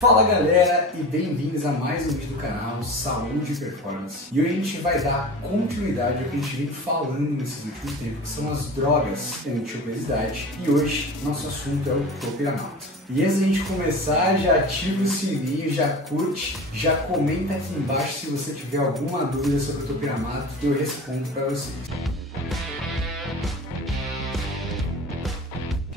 Fala galera e bem-vindos a mais um vídeo do canal Saúde e Performance. E hoje a gente vai dar continuidade ao que a gente vem falando nesses últimos tempos, que são as drogas anti-obesidade. E hoje nosso assunto é o topiramato. E antes de a gente começar, já ativa o sininho, já curte, já comenta aqui embaixo se você tiver alguma dúvida sobre o topiramato que eu respondo para você.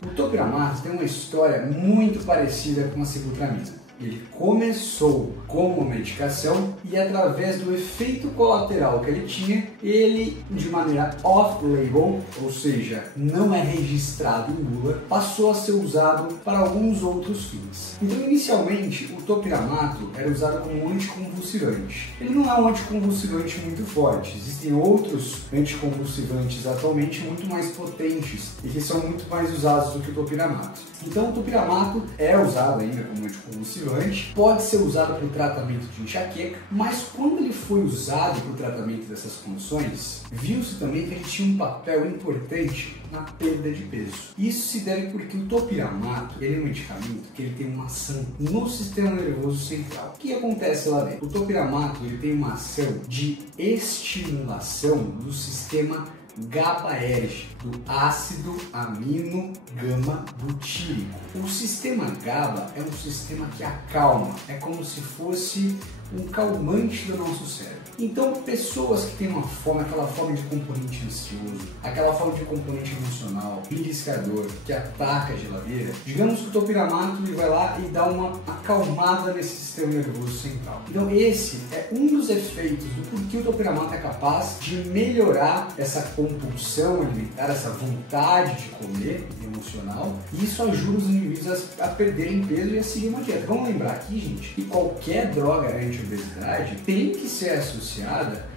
O topiramato tem uma história muito parecida com a sibutramina. Ele começou como uma medicação e através do efeito colateral que ele tinha, ele de maneira off-label, ou seja, não é registrado em bula, passou a ser usado para alguns outros fins. Então inicialmente o topiramato era usado como anticonvulsivante. Ele não é um anticonvulsivante muito forte, existem outros anticonvulsivantes atualmente muito mais potentes e que são muito mais usados do que o topiramato. Então o topiramato é usado ainda como anticonvulsivante, pode ser usado para o tratamento de enxaqueca, mas quando ele foi usado para o tratamento dessas condições, viu-se também que ele tinha um papel importante na perda de peso. Isso se deve porque o topiramato ele é um medicamento que ele tem uma ação no sistema nervoso central. O que acontece lá dentro? O topiramato ele tem uma ação de estimulação do sistema GABAérgico, do ácido amino gama butírico. O sistema GABA é um sistema que acalma, é como se fosse um calmante do nosso cérebro. Então, pessoas que têm uma fome, aquela fome de componente ansioso, aquela fome de componente emocional, beliscador, que ataca a geladeira, digamos que o topiramato ele vai lá e dá uma acalmada nesse sistema nervoso central. Então, esse é um dos efeitos do porquê o topiramato é capaz de melhorar essa compulsão alimentar, essa vontade de comer emocional, e isso ajuda os indivíduos a perderem peso e a seguir uma dieta. Vamos lembrar aqui, gente, que qualquer droga anti-obesidade tem que ser associada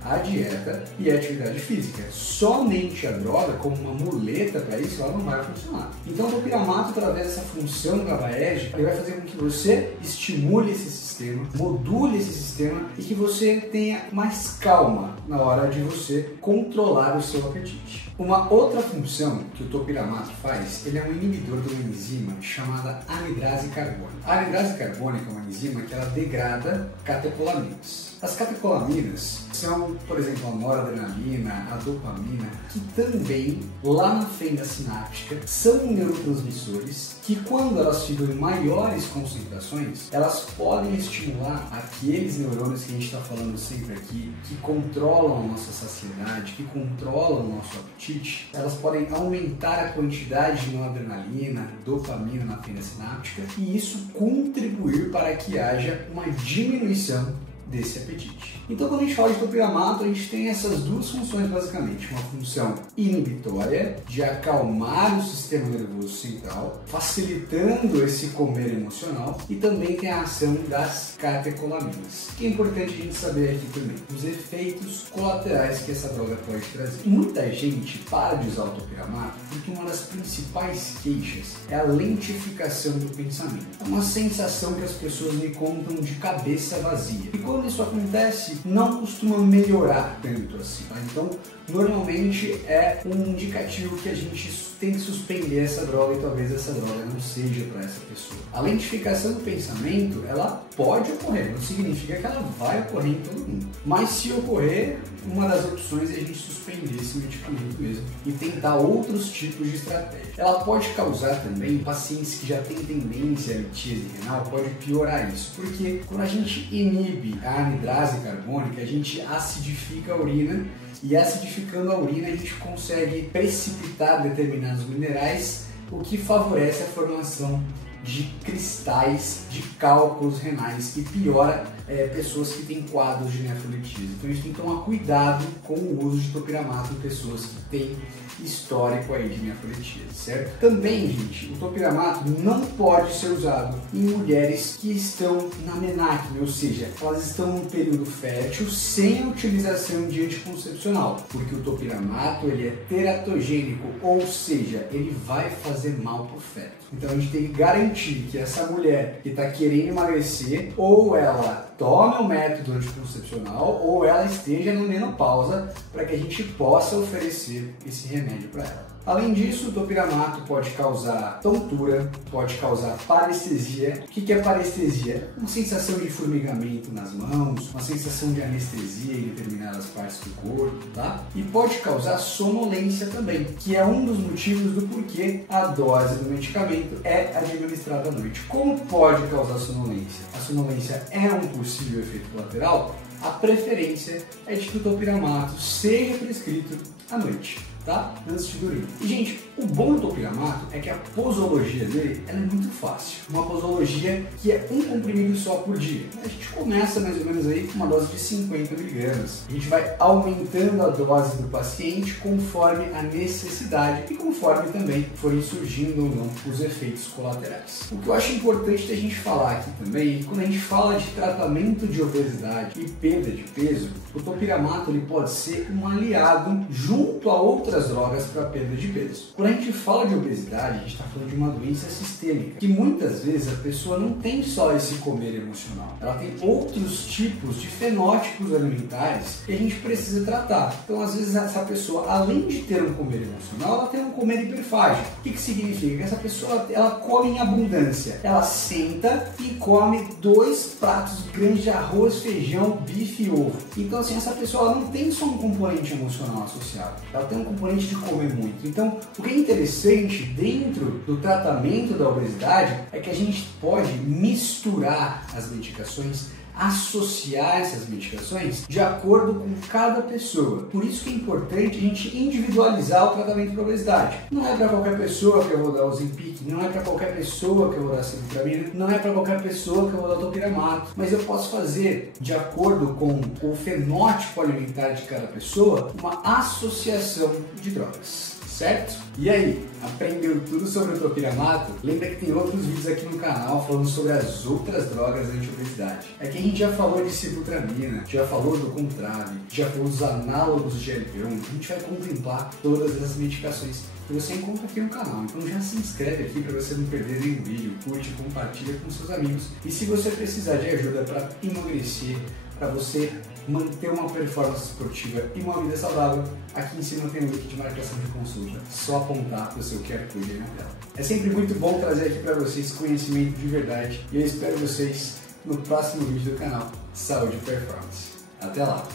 à dieta e à atividade física. Somente a droga, como uma muleta para isso, ela não vai funcionar. Então o topiramato, através dessa função GABAérgica, ele vai fazer com que você estimule esse sistema, module esse sistema e que você tenha mais calma na hora de você controlar o seu apetite. Uma outra função que o topiramato faz, ele é um inibidor de uma enzima chamada anidrase carbônica. A anidrase carbônica é uma enzima que ela degrada catecolaminas. As catecolaminas são, por exemplo, a noradrenalina, a dopamina, que também, lá na fenda sináptica, são neurotransmissores que, quando elas ficam em maiores concentrações, elas podem estimular aqueles neurônios que a gente está falando sempre aqui, que controlam a nossa saciedade, que controlam o nosso apetite. Elas podem aumentar a quantidade de noradrenalina, dopamina na fenda sináptica e isso contribuir para que haja uma diminuição desse apetite. Então, quando a gente fala de topiramato, a gente tem essas duas funções basicamente. Uma função inibitória, de acalmar o sistema nervoso central, facilitando esse comer emocional, e também tem a ação das catecolaminas, que é importante a gente saber aqui também, os efeitos colaterais que essa droga pode trazer. Muita gente para de usar o topiramato porque uma das principais queixas é a lentificação do pensamento. É uma sensação que as pessoas me contam de cabeça vazia. E quando isso acontece, não costuma melhorar tanto assim, tá? Então, normalmente é um indicativo que a gente tem que suspender essa droga e talvez essa droga não seja para essa pessoa. A lentificação do pensamento, ela pode ocorrer, não significa que ela vai ocorrer em todo mundo. Mas se ocorrer, uma das opções é a gente suspender esse medicamento mesmo e tentar outros tipos de estratégia. Ela pode causar também, em pacientes que já têm tendência à litíase renal, pode piorar isso, porque quando a gente inibe a anidrase carbônica, a gente acidifica a urina, e acidificando a urina a gente consegue precipitar determinados minerais, o que favorece a formação de cristais, de cálculos renais e piora pessoas que têm quadros de nefrolitíase. Então a gente tem que tomar cuidado com o uso de topiramato em pessoas que têm histórico aí de nefrolitíase, certo? Também, gente, o topiramato não pode ser usado em mulheres que estão na menarquia, ou seja, elas estão num período fértil sem a utilização de anticoncepcional, porque o topiramato ele é teratogênico, ou seja, ele vai fazer mal para o feto. Então a gente tem que garantir que essa mulher que está querendo emagrecer, ou ela tome o método anticoncepcional ou ela esteja na menopausa para que a gente possa oferecer esse remédio para ela. Além disso, o topiramato pode causar tontura, pode causar parestesia. O que é parestesia? Uma sensação de formigamento nas mãos, uma sensação de anestesia em determinadas partes do corpo, tá? E pode causar sonolência também, que é um dos motivos do porquê a dose do medicamento é administrada à noite. Como pode causar sonolência? A sonolência é um possível efeito colateral? A preferência é de que o topiramato seja prescrito à noite, tá? Antes de dormir. E, gente, o bom do topiramato é que a posologia dele ela é muito fácil. Uma posologia que é um comprimido só por dia. A gente começa mais ou menos aí com uma dose de 50 mg. A gente vai aumentando a dose do paciente conforme a necessidade e conforme também forem surgindo ou não os efeitos colaterais. O que eu acho importante da gente falar aqui também, quando a gente fala de tratamento de obesidade e perda de peso, o topiramato ele pode ser um aliado junto a outras drogas para perda de peso. Quando a gente fala de obesidade, a gente está falando de uma doença sistêmica, que muitas vezes a pessoa não tem só esse comer emocional, ela tem outros tipos de fenótipos alimentares que a gente precisa tratar. Então, às vezes, essa pessoa, além de ter um comer emocional, ela tem um comer hiperfágico. O que significa? Que essa pessoa ela come em abundância, ela senta e come 2 pratos grandes de arroz, feijão, bife e ovo. Então, assim, essa pessoa ela não tem só um componente emocional associado, ela tem um componente de comer muito. Então, o que é interessante dentro do tratamento da obesidade é que a gente pode misturar as medicações, associar essas medicações de acordo com cada pessoa. Por isso que é importante a gente individualizar o tratamento para a obesidade. Não é para qualquer pessoa que eu vou dar o Ozempic, não é para qualquer pessoa que eu vou dar a sibutramina, não é para qualquer pessoa que eu vou dar o topiramato, mas eu posso fazer, de acordo com o fenótipo alimentar de cada pessoa, uma associação de drogas. Certo? E aí, aprendeu tudo sobre o topiramato? Lembra que tem outros vídeos aqui no canal falando sobre as outras drogas anti-obesidade. É que a gente já falou de sibutramina, já falou do Contrave, já falou dos análogos de GLP-1. A gente vai contemplar todas essas medicações que você encontra aqui no canal. Então já se inscreve aqui para você não perder nenhum vídeo, curte, compartilha com seus amigos. E se você precisar de ajuda para emagrecer, para você manter uma performance esportiva e uma vida saudável, aqui em cima tem um link de marcação de consulta. Só apontar para o seu QR Code aí na tela. É sempre muito bom trazer aqui para vocês conhecimento de verdade e eu espero vocês no próximo vídeo do canal Saúde e Performance. Até lá!